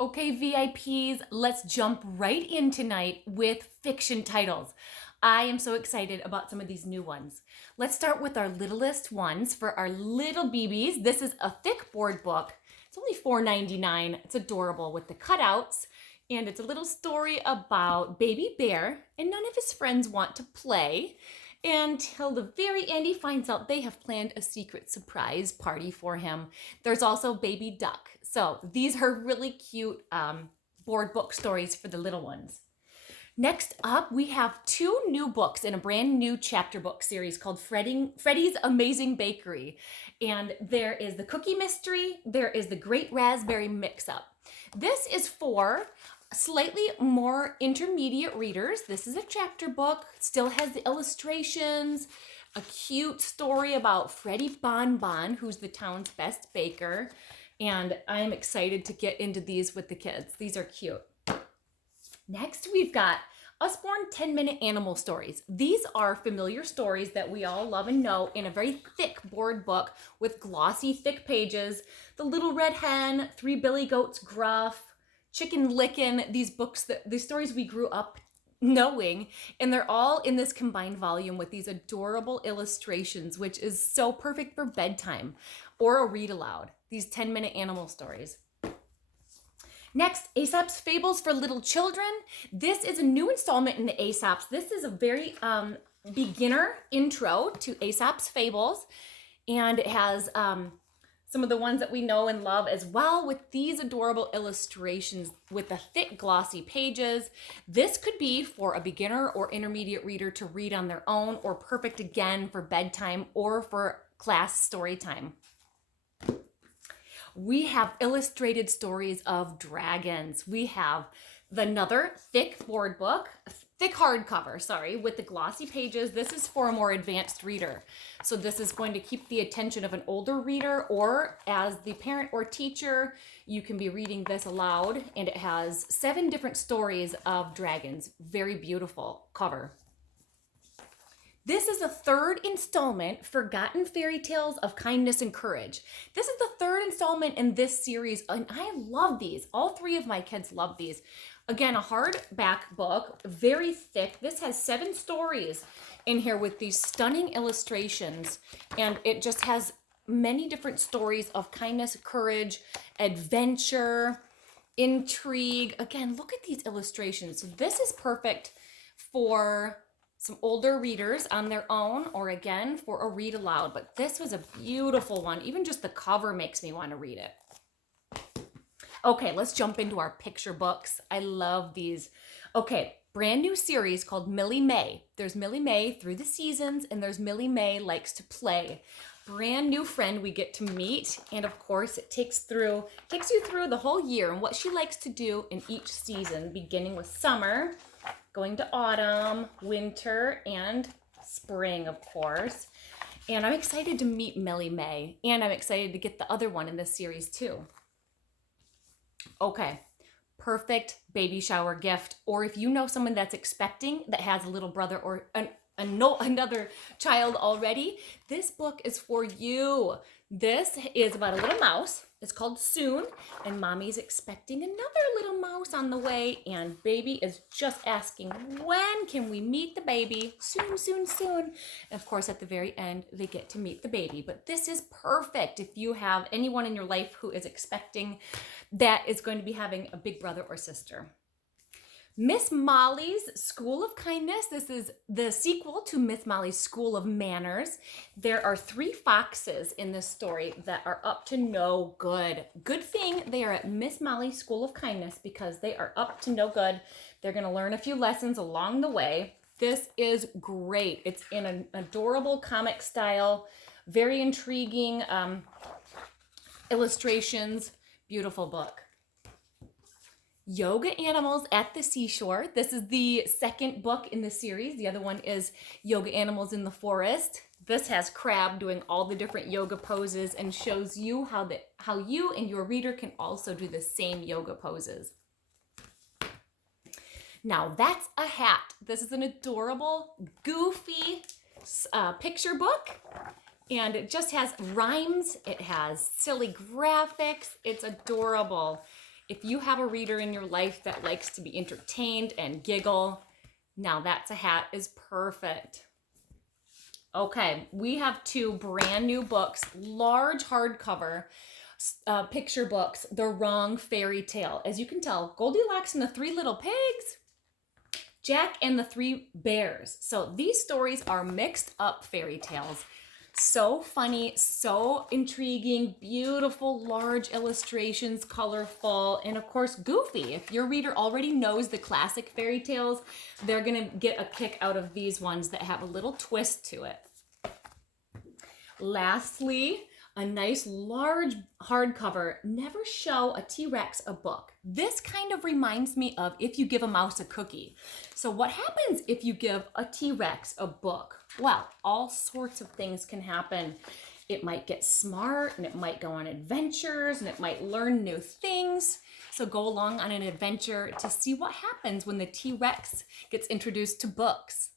Okay, VIPs, let's jump right in tonight with fiction titles. I am so excited about some of these new ones. Let's start with our littlest ones for our little BBs. This is a thick board book. It's only $4.99. It's adorable with the cutouts. And it's a little story about Baby Bear, and none of his friends want to play until the very end he finds out they have planned a secret surprise party for him. There's also Baby Duck. So these are really cute board book stories for the little ones. Next up, we have two new books in a brand new chapter book series called Freddy's Amazing Bakery. And there is the Cookie Mystery, there is the Great Raspberry Mix-Up. This is for slightly more intermediate readers. This is a chapter book, still has the illustrations, a cute story about Freddie Bonbon, who's the town's best baker. And I'm excited to get into these with the kids. These are cute. Next, we've got Usborne 10-Minute Animal Stories. These are familiar stories that we all love and know in a very thick board book with glossy, thick pages. The Little Red Hen, Three Billy Goats Gruff, Chicken Lickin', these stories we grew up knowing, and they're all in this combined volume with these adorable illustrations, which is so perfect for bedtime or a read aloud. These 10-minute animal stories. Next, Aesop's Fables for Little Children. This is a new installment in the Aesop's. This is a very beginner intro to Aesop's Fables, and it has some of the ones that we know and love as well, with these adorable illustrations with the thick glossy pages. This could be for a beginner or intermediate reader to read on their own, or perfect again for bedtime or for class story time. We have illustrated stories of dragons. We have another thick board book, thick hardcover, with the glossy pages. This is for a more advanced reader. So this is going to keep the attention of an older reader, or as the parent or teacher, you can be reading this aloud, and it has 7 different stories of dragons. Very beautiful cover. This is the third installment, Forgotten Fairy Tales of Kindness and Courage. This is the third installment in this series, and I love these. All 3 of my kids love these. Again, a hardback book, very thick. This has 7 stories in here with these stunning illustrations, and it just has many different stories of kindness, courage, adventure, intrigue. Again, look at these illustrations. So this is perfect for some older readers on their own, or again for a read aloud. But this was a beautiful one. Even just the cover makes me want to read it. Okay, let's jump into our picture books. I love these. Okay, brand new series called Millie Mae. There's Millie Mae through the seasons, and there's Millie Mae Likes to Play. Brand new friend we get to meet, and of course it takes you through the whole year and what she likes to do in each season, beginning with summer, going to autumn, winter, and spring, of course. And I'm excited to meet Millie Mae, and I'm excited to get the other one in this series too. Okay, perfect baby shower gift, or if you know someone that's expecting that has a little brother or another child already, this book is for you. This is about a little mouse. It's called Soon, and mommy's expecting another little mouse on the way, and baby is just asking, when can we meet the baby? Soon, soon, soon. And of course, at the very end, they get to meet the baby. But this is perfect if you have anyone in your life who is expecting that is going to be having a big brother or sister. Miss Molly's School of Kindness. This is the sequel to Miss Molly's School of Manners. There are 3 foxes in this story that are up to no good. Good thing they are at Miss Molly's School of Kindness, because they are up to no good. They're going to learn a few lessons along the way. This is great. It's in an adorable comic style, very intriguing illustrations. Beautiful book. Yoga Animals at the Seashore. This is the second book in the series. The other one is Yoga Animals in the Forest. This has Crab doing all the different yoga poses and shows you how you and your reader can also do the same yoga poses. Now that's a hat. This is an adorable, goofy picture book. And it just has rhymes. It has silly graphics. It's adorable. If you have a reader in your life that likes to be entertained and giggle, now that's a hat is perfect. Okay, we have two brand new books, large hardcover picture books, The Wrong Fairy Tale. As you can tell, Goldilocks and the Three Little Pigs, Jack and the Three Bears. So these stories are mixed up fairy tales. So funny, so intriguing, beautiful, large illustrations, colorful, and of course, goofy. If your reader already knows the classic fairy tales, they're gonna get a kick out of these ones that have a little twist to it. Lastly, a nice large hardcover, Never Show a T-Rex a Book. This kind of reminds me of If You Give a Mouse a Cookie. So what happens if you give a T-Rex a book? Well, all sorts of things can happen. It might get smart, and it might go on adventures, and it might learn new things. So go along on an adventure to see what happens when the T-Rex gets introduced to books.